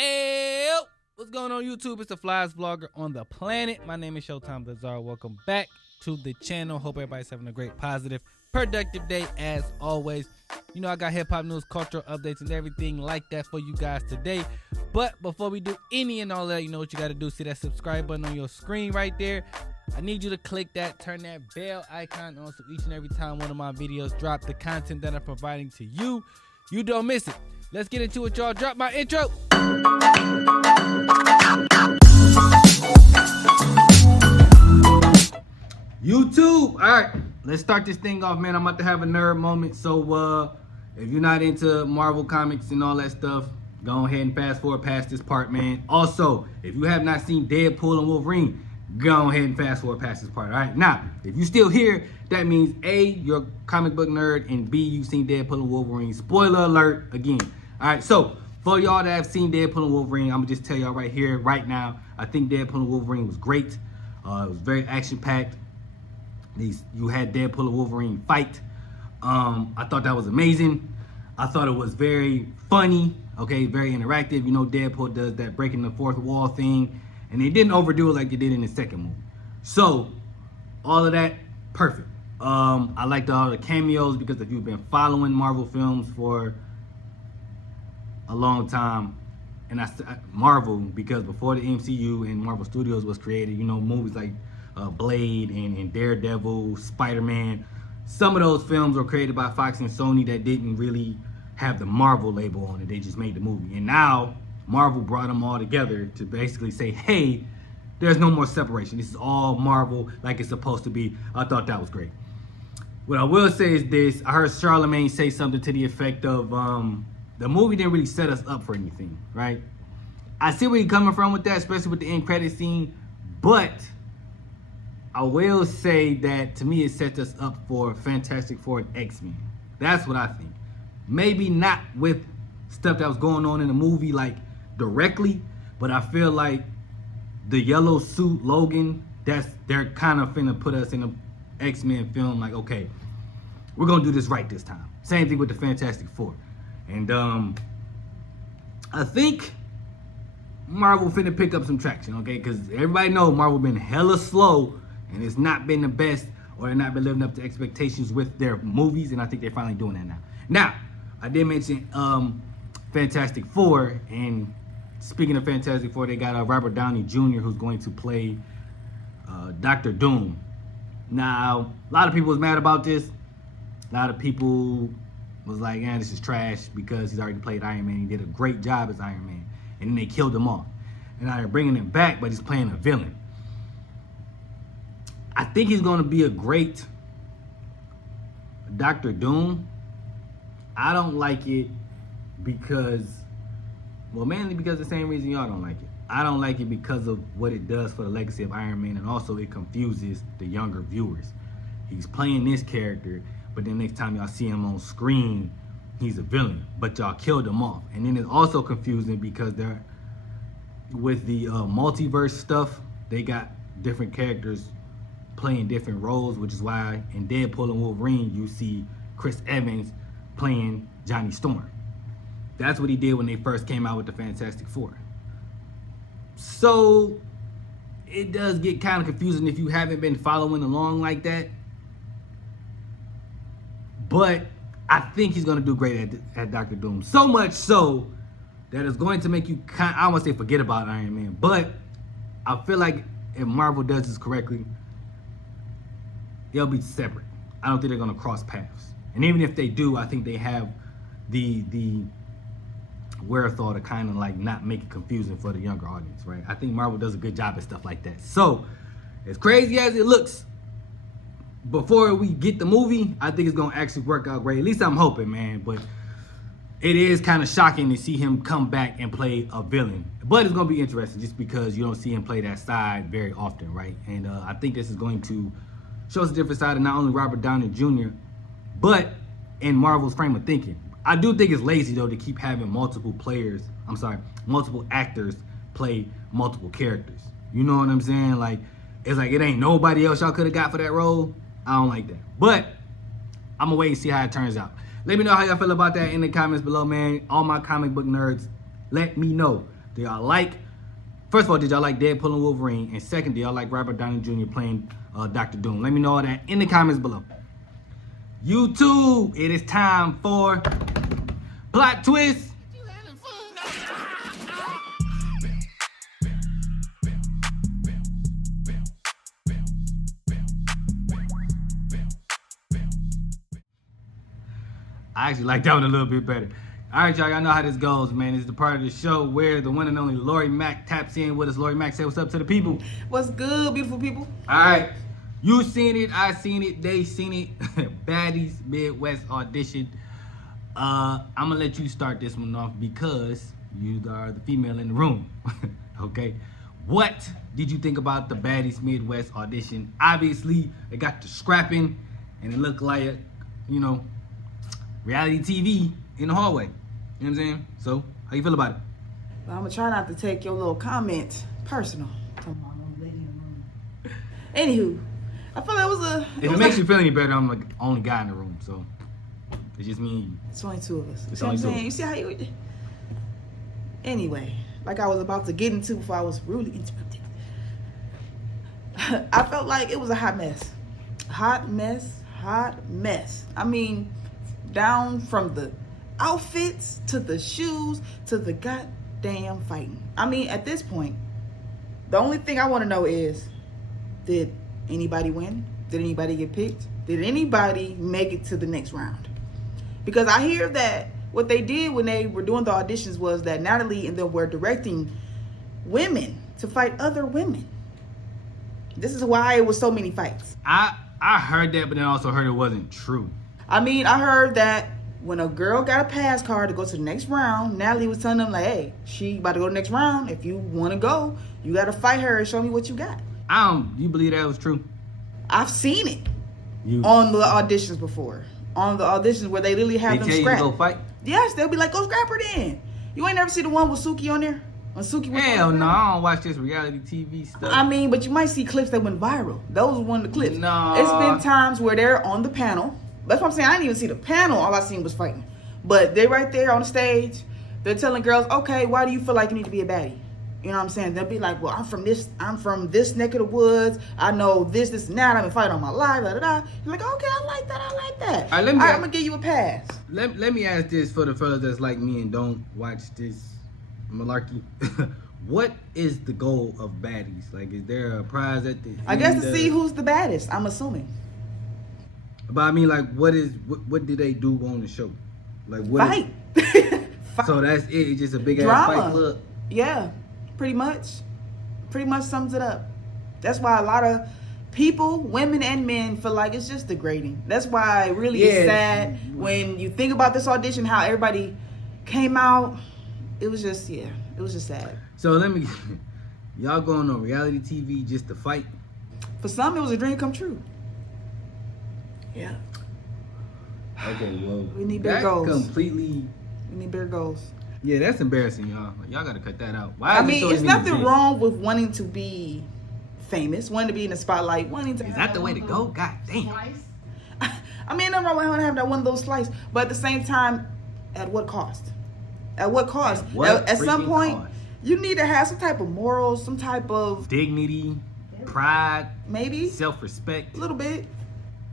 Hey, what's going on YouTube? It's the flyest vlogger on the planet. My name is Showtime Lazar. Welcome back to the channel. Hope everybody's having a great, positive, productive day as always. You know I got hip-hop news, cultural updates, and everything like that for you guys today. But before we do any and all that, you know what you got to do. See that subscribe button on your screen right there. I need you to click that, turn that bell icon on so each and every time one of my videos drop, the content that I'm providing to you, you don't miss it. Let's get into it, y'all. Drop my intro. YouTube. All right, let's start this thing off, man. I'm about to have a nerd moment. So if you're not into Marvel comics and all that stuff, go ahead and fast forward past this part, man. Also, if you have not seen Deadpool and Wolverine, go ahead and fast forward past this part. All right, now if you're still here, that means A, you're a comic book nerd, and B, you've seen Deadpool and Wolverine. Spoiler alert again. All right, so for y'all that have seen Deadpool and Wolverine, I'm gonna just tell y'all right here, right now, I think Deadpool and Wolverine was great. It was very action-packed. You had Deadpool and Wolverine fight. I thought that was amazing. I thought it was very funny, okay, very interactive. You know, Deadpool does that breaking the fourth wall thing, and they didn't overdo it like they did in the second movie. So, all of that, perfect. I liked all the cameos because if you've been following Marvel films for a long time, and Marvel, because before the MCU and Marvel Studios was created, you know, movies like Blade and Daredevil, Spider-Man, some of those films were created by Fox and Sony that didn't really have the Marvel label on it. They just made the movie. And now Marvel brought them all together to basically say, hey, there's no more separation. This is all Marvel like it's supposed to be. I thought that was great. What I will say is this. I heard Charlemagne say something to the effect of the movie didn't really set us up for anything, right? I see where you're coming from with that, especially with the end credit scene, but I will say that to me it sets us up for Fantastic Four and X-Men. That's what I think. Maybe not with stuff that was going on in the movie like directly, but I feel like the yellow suit Logan, they're kind of finna put us in an X-Men film like, okay, we're gonna do this right this time. Same thing with the Fantastic Four. And I think Marvel finna pick up some traction, okay? Because everybody know Marvel been hella slow and it's not been the best, or they're not been living up to expectations with their movies, and I think they're finally doing that now. Now, I did mention Fantastic Four, and speaking of Fantastic Four, they got Robert Downey Jr. who's going to play Dr. Doom. Now, a lot of people was mad about this. A lot of people was like, yeah, this is trash because he's already played Iron Man. He did a great job as Iron Man. And then they killed him off. And now they're bringing him back, but he's playing a villain. I think he's going to be a great Dr. Doom. I don't like it because, well, mainly because of the same reason y'all don't like it. I don't like it because of what it does for the legacy of Iron Man, and also it confuses the younger viewers. He's playing this character, but then next time y'all see him on screen, he's a villain, but y'all killed him off. And then it's also confusing because they're, with the multiverse stuff, they got different characters playing different roles, which is why in Deadpool and Wolverine, you see Chris Evans playing Johnny Storm. That's what he did when they first came out with the Fantastic Four. So it does get kind of confusing if you haven't been following along like that. But I think he's going to do great at Dr. Doom. So much so that it's going to make you kind of, I don't want to say forget about Iron Man, but I feel like if Marvel does this correctly, they'll be separate. I don't think they're going to cross paths. And even if they do, I think they have the wherewithal to kind of like not make it confusing for the younger audience, right? I think Marvel does a good job at stuff like that. So, as crazy as it looks, before we get the movie, I think it's going to actually work out great. At least I'm hoping, man. But it is kind of shocking to see him come back and play a villain. But it's going to be interesting just because you don't see him play that side very often, right? And I think this is going to show us a different side of not only Robert Downey Jr., but in Marvel's frame of thinking. I do think it's lazy, though, to keep having multiple actors play multiple characters. You know what I'm saying? Like, it's like it ain't nobody else y'all could have got for that role. I don't like that. But I'm going to wait and see how it turns out. Let me know how y'all feel about that in the comments below, man. All my comic book nerds, let me know. Do y'all like? First of all, did y'all like Deadpool and Wolverine? And second, do y'all like Robert Downey Jr. playing Dr. Doom? Let me know all that in the comments below. YouTube, it is time for Plot Twist. I actually like that one a little bit better. All right, y'all know how this goes, man. It's the part of the show where the one and only Lori Mack taps in with us. Lori Mack, say what's up to the people. What's good, beautiful people? All right, you seen it, I seen it, they seen it. Baddies Midwest audition. I'm gonna let you start this one off because you are the female in the room. Okay, what did you think about the Baddies Midwest audition? Obviously, they got the scrapping, and it looked like reality TV in the hallway. You know what I'm saying? So, how you feel about it? Well, I'm gonna try not to take your little comment personal. Come on, lady in the room. Anywho, I feel like it was a. If it makes you feel any better, I'm like the only guy in the room, so it's just me and you. It's only two of us. It's See what only I'm two. saying? You see how you. Anyway, like I was about to get into before I was rudely interrupted. I felt like it was a hot mess. Hot mess. I mean, down from the outfits to the shoes to the goddamn fighting. I mean, at this point, the only thing I want to know is, did anybody win? Did anybody get picked? Did anybody make it to the next round? Because I hear that what they did when they were doing the auditions was that Natalie and them were directing women to fight other women. This is why it was so many fights. I heard that, but then I also heard it wasn't true. I mean, I heard that when a girl got a pass card to go to the next round, Natalie was telling them, like, hey, she about to go to the next round. If you want to go, you got to fight her and show me what you got. You believe that was true? I've seen it on the auditions before. On the auditions where they literally have them scrap. They tell you to go fight? Yes, they'll be like, go scrap her then. You ain't never see the one with Suki on there? When Suki was Hell no, I don't watch this reality TV stuff. I mean, but you might see clips that went viral. Those were one of the clips. No. It's been times where they're on the panel. That's what I'm saying. I didn't even see the panel. All I seen was fighting. But they right there on the stage. They're telling girls, okay, why do you feel like you need to be a baddie? You know what I'm saying? They'll be like, well, I'm from this neck of the woods. I know this, and that. I've been fighting all my life. Da, da, da. You're like, okay, I like that. All right, I'm gonna give you a pass. Let me ask this for the fellas that's like me and don't watch this malarkey. What is the goal of Baddies? Like, is there a prize at the end? I guess to see who's the baddest, I'm assuming. But I mean, like, what do they do on the show? Like, what fight. So that's it. It's just a big Drama. ass fight club. Yeah, pretty much sums it up. That's why a lot of people, women and men, feel like it's just degrading. That's why it really is sad when you think about this audition, how everybody came out. It was just sad. So y'all going on reality TV just to fight? For some, it was a dream come true. Yeah. Okay, well, we need bigger goals. We need bigger goals. Yeah, that's embarrassing, y'all. Like, y'all gotta cut that out. I mean, it's nothing wrong with wanting to be famous, wanting to be in the spotlight, wanting to. Is that the way to go? God damn. I mean, nothing wrong with having that one of those slices, but at the same time, at what cost? At what cost? At some point, you need to have some type of morals, some type of dignity, pride, maybe self-respect, a little bit.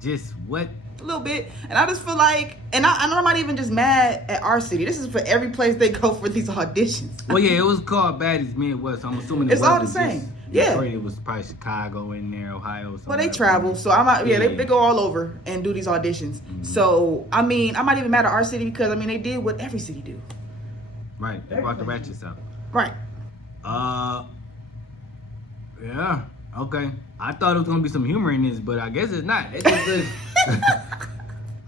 Just what? A little bit. And I just feel like, and I know I'm not even just mad at our city. This is for every place they go for these auditions. Well, yeah, it was called Baddies Midwest. So I'm assuming it's all the same. Yeah. It was probably Chicago in there, Ohio. Well, they travel, so they go all over and do these auditions. Mm-hmm. So I mean, I'm not even mad at our city because I mean they did what every city do. Right. They brought the ratchets out. Right. Yeah. Okay. I thought it was gonna be some humor in this, but I guess it's not. It just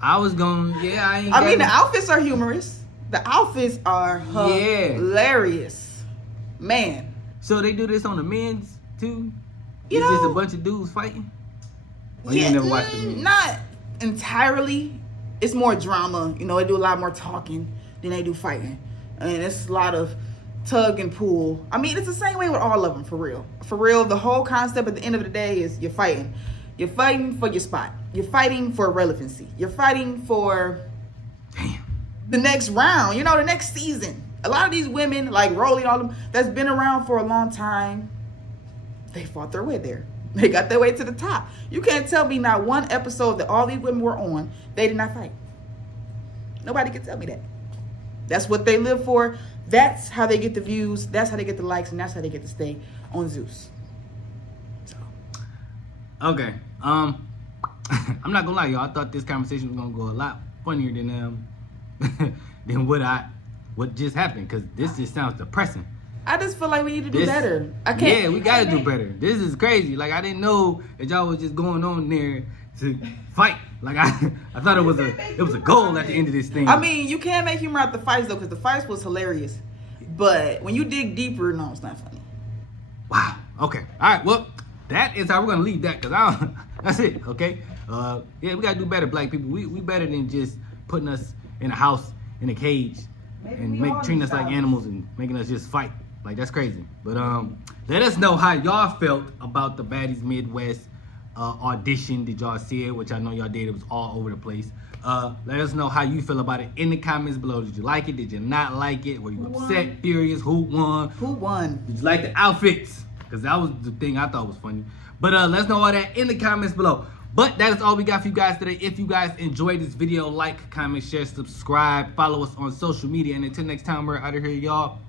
I was going, I mean, the outfits are humorous. The outfits are hilarious. Man. So they do this on the men's too? It's just a bunch of dudes fighting? Well, you never watched the men's? Not entirely. It's more drama. You know, they do a lot more talking than they do fighting. And it's a lot of tug and pull. I mean, it's the same way with all of them, for real. For real, the whole concept at the end of the day is you're fighting. You're fighting for your spot. You're fighting for relevancy. You're fighting for the next round, the next season. A lot of these women, like Rolly, all them, that's been around for a long time, they fought their way there. They got their way to the top. You can't tell me not one episode that all these women were on, they did not fight. Nobody can tell me that. That's what they live for. That's how they get the views. That's how they get the likes, and that's how they get to stay on Zeus. So. Okay. I'm not gonna lie, y'all. I thought this conversation was gonna go a lot funnier than than what just happened, because this just sounds depressing. I just feel like we need to do better. I can't. Yeah, we gotta do better. This is crazy. Like, I didn't know that y'all was just going on there to fight. Like, I thought it was a goal at the end of this thing. I mean, you can't make humor out the fights though, because the fights was hilarious. But when you dig deeper, no, it's not funny. Wow. Okay. All right. Well, that is how we're gonna leave that, because that's it. Okay. Yeah, we gotta do better, black people. We better than just putting us in a house in a cage and treating us like animals and making us just fight. Like, that's crazy. But let us know how y'all felt about the Baddies Midwest audition. Did y'all see it? Which I know y'all did. It was all over the place. Let us know how you feel about it in the comments below. Did you like it? Did you not like it? Were you upset, furious? Who won? Who won? Did you like the outfits? Because that was the thing I thought was funny. But let us know all that in the comments below. But that is all we got for you guys today. If you guys enjoyed this video, like, comment, share, subscribe, follow us on social media. And until next time, we're out of here, y'all.